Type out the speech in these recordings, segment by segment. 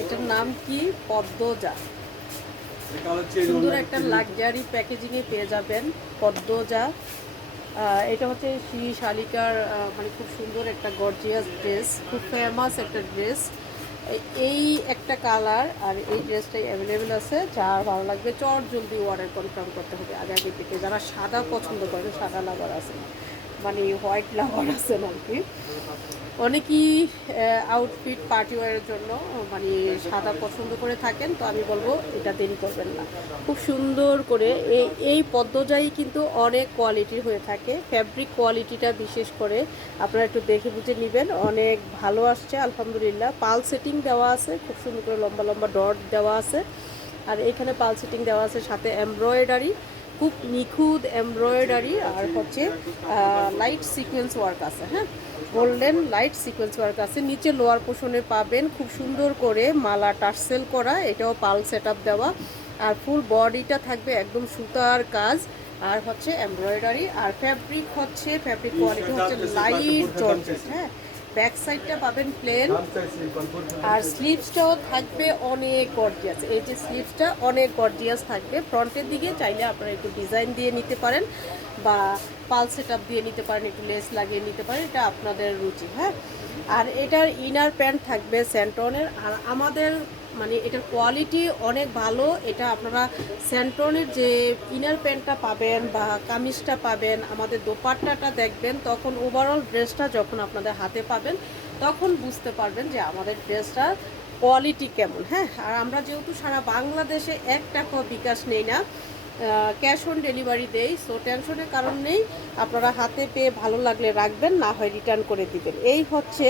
এটার নাম কি? পদ্মজা। সুন্দর একটা লাক্সারি প্যাকেজিংয়ে পেয়ে যাবেন পদ্মজা। এটা হচ্ছে শ্রী শালিকার মানে খুব সুন্দর একটা গর্জিয়াস ড্রেস খুব ফেমাস একটা ড্রেস এই একটা কালার আর এই ড্রেসটাই অ্যাভেলেবেল আছে। যার ভালো লাগবে চট জলদি অর্ডার কনফার্ম করতে হবে। আগে আগে থেকে যারা সাদা পছন্দ করেন সাদা লাভার আছে মানে হোয়াইট লাভার আছেন আর কি। অনেকেই আউটফিট পার্টি ওয়ারের জন্য মানে সাদা পছন্দ করে থাকেন, তো আমি বলব এটা দেরি করবেন না। খুব সুন্দর করে এই এই পদ্মজাই কিন্তু অনেক কোয়ালিটির হয়ে থাকে। ফ্যাব্রিক কোয়ালিটিটা বিশেষ করে আপনারা একটু দেখে বুঝে নেবেন। অনেক ভালো আসছে, আলহামদুলিল্লাহ। পাল সেটিং দেওয়া আছে, খুব সুন্দর করে লম্বা লম্বা ডট দেওয়া আছে। আর এখানে পাল সেটিং দেওয়া আছে, সাথে এমব্রয়ডারি খুব নিখুঁত এমব্রয়ডারি আর হচ্ছে লাইট সিকোয়েন্স ওয়ার্ক আছে হ্যাঁ? গোল্ডেন লাইট সিকোয়েন্স ওয়ার্ক আছে। নিচে লোয়ার পোষণে পাবেন খুব সুন্দর করে মালা টার্সেল করা এটাও পাল সেট দেওয়া। আর ফুল বডিটা থাকবে একদম সুতার কাজ আর হচ্ছে এমব্রয়ডারি। আর ফ্যাব্রিক হচ্ছে ফ্যাব্রিক কোয়ালিটি হচ্ছে লাইট জর্জেস হ্যাঁ? ব্যাক সাইডটা পাবেন প্লেন আর স্লিভসটাও থাকবে অনেক গর্জিয়াস এই যে স্লিভসটা অনেক গর্জিয়াস থাকবে। ফ্রন্টের দিকে চাইলে আপনারা একটু ডিজাইন দিয়ে নিতে পারেন বা পাল সেট দিয়ে নিতে পারেন একটু লেস লাগিয়ে নিতে পারেন এটা আপনাদের রুচি হ্যাঁ? আর এটার ইনার প্যান্ট থাকবে স্যান্টনের আর আমাদের মানে এটার কোয়ালিটি অনেক ভালো, এটা আপনারা স্যান্টনের যে ইনার প্যান্টটা পাবেন বা কামিজটা পাবেন, আমাদের দোপাট্টাটা দেখবেন, তখন ওভারঅল ড্রেসটা যখন আপনাদের হাতে পাবেন, তখন বুঝতে পারবেন যে আমাদের ড্রেসটা কোয়ালিটি কেমন। হ্যাঁ আর আমরা যেহেতু সারা বাংলাদেশে এক টাকা বিকাশ নেই না ক্যাশ অন ডেলিভারি দেই সো টেনশনের কারণ নেই, আপনারা হাতে পেয়ে ভালো লাগলে রাখবেন, না হয় রিটার্ন করে দিবেন। এই হচ্ছে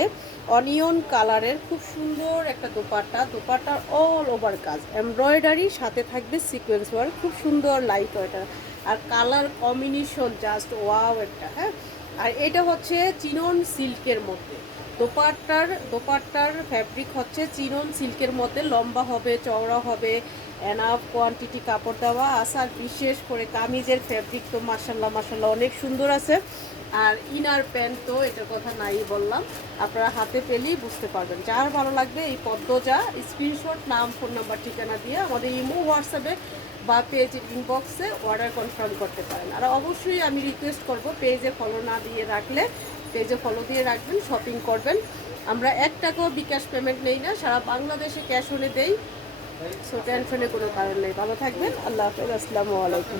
অনিয়ন কালারের খুব সুন্দর একটা দোপাট্টা। দোপাট্টার অল ওভার কাজ। এমব্রয়ডারি সাথে থাকবে সিকোয়েন্স ওয়ার্ক খুব সুন্দর লাইট ওয়েটা আর কালার কম্বিনেশন জাস্ট ওয়াও একটা হ্যাঁ? আর এটা হচ্ছে চিনন সিল্কের মধ্যে। দোপাট্টার দোপাট্টার ফ্যাব্রিক হচ্ছে চিরন সিল্কের মধ্যে, লম্বা হবে, চওড়া হবে এনাফ কোয়ান্টিটি কাপড় দেওয়া আছে আর বিশেষ করে কামিজের ফ্যাব্রিক তো মাসাল্লাহ মাসাল্লাহ অনেক সুন্দর আছে। আর ইনার প্যান্ট তো এটার কথা নাই বললাম, আপনারা হাতে পেলেই বুঝতে পারবেন। যার ভালো লাগবে এই পদ্মজা স্ক্রিনশট নাম ফোন নাম্বার ঠিকানা দিয়ে আমাদের ইমো, হোয়াটসঅ্যাপে বা পেজের ইনবক্সে অর্ডার কনফার্ম করতে পারেন। আর অবশ্যই আমি রিকোয়েস্ট করব পেজে ফলো না দিয়ে রাখলে পেজে ফলো দিয়ে রাখবেন শপিং করবেন। আমরা এক টাকাও বিকাশ পেমেন্ট নেই না, সারা বাংলাদেশে ক্যাশ হলে দেই। সো টেনশনে কোনো কারণ নেই। ভালো থাকবেন। আল্লাহ হাফেজ। আসসালামু আলাইকুম।